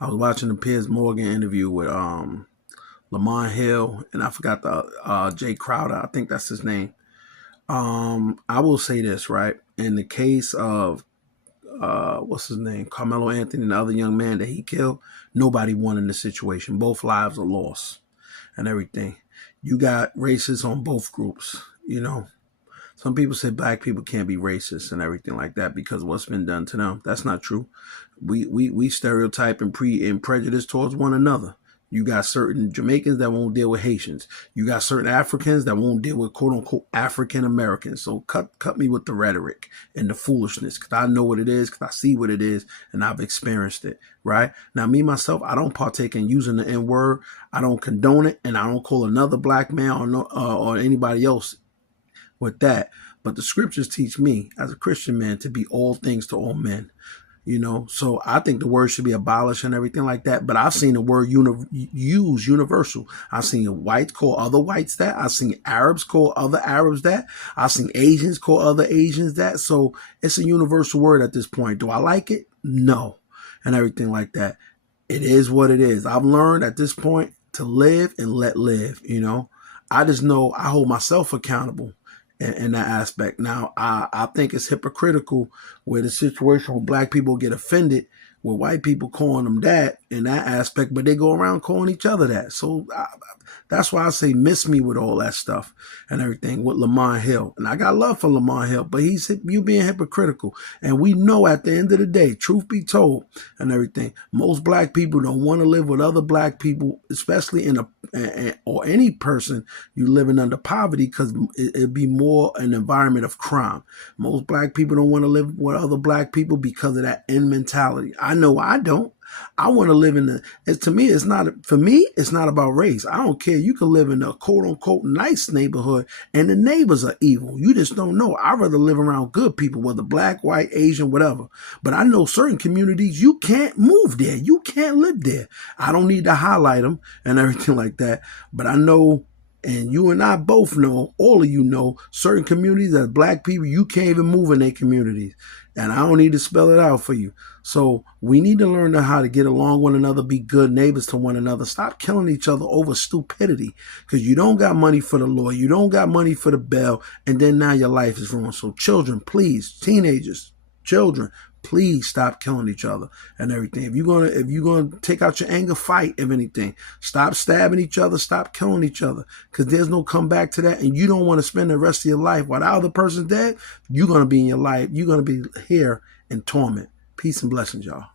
I was watching the Piers Morgan interview with Lamont Hill, and I forgot the Jay Crowder. I think that's his name. I will say this, right? In the case of what's his name, Carmelo Anthony, and the other young man that he killed, nobody won in the situation. Both lives are lost and everything. You got racists on both groups. You know, some people say black people can't be racist and everything like that because of what's been done to them. That's not true. We stereotype and prejudice towards one another. You got certain Jamaicans that won't deal with Haitians. You got certain Africans that won't deal with quote unquote African Americans. So cut me with the rhetoric and the foolishness, because I know what it is, because I see what it is, and I've experienced it. Right now, me myself, I don't partake in using the N word. I don't condone it, and I don't call another black man or anybody else with that. But the scriptures teach me as a Christian man to be all things to all men. You know, so I think the word should be abolished and everything like that. But I've seen the word used universal. I've seen whites call other whites that. I've seen Arabs call other Arabs that. I've seen Asians call other Asians that. So it's a universal word at this point. Do I like it? No. And everything like that. It is what it is. I've learned at this point to live and let live. You know, I just know I hold myself accountable in that aspect. Now, I think it's hypocritical where the situation where black people get offended with white people calling them that in that aspect, but they go around calling each other that. So that's why I say miss me with all that stuff and everything with Lamont Hill. And I got love for Lamont Hill, but you being hypocritical. And we know at the end of the day, truth be told and everything, most black people don't want to live with other black people, especially or any person you living under poverty, because it'd be more an environment of crime. Most black people don't want to live with other black people because of that end mentality. I know I don't. I want to live to me, it's not about race. I don't care. You can live in a quote unquote nice neighborhood and the neighbors are evil. You just don't know. I'd rather live around good people, whether black, white, Asian, whatever. But I know certain communities, you can't move there. You can't live there. I don't need to highlight them and everything like that. But I know, and you and I both know, all of you know, certain communities as black people, you can't even move in their communities. And I don't need to spell it out for you. So we need to learn how to get along with one another, be good neighbors to one another. Stop killing each other over stupidity, because you don't got money for the lawyer. You don't got money for the bail. And then now your life is ruined. So children, please, teenagers, children, please stop killing each other and everything. If you're gonna take out your anger, fight. If anything, stop stabbing each other, stop killing each other, because there's no comeback to that. And you don't want to spend the rest of your life while the other person's dead. You're gonna be in your life. You're gonna be here in torment. Peace and blessings, y'all.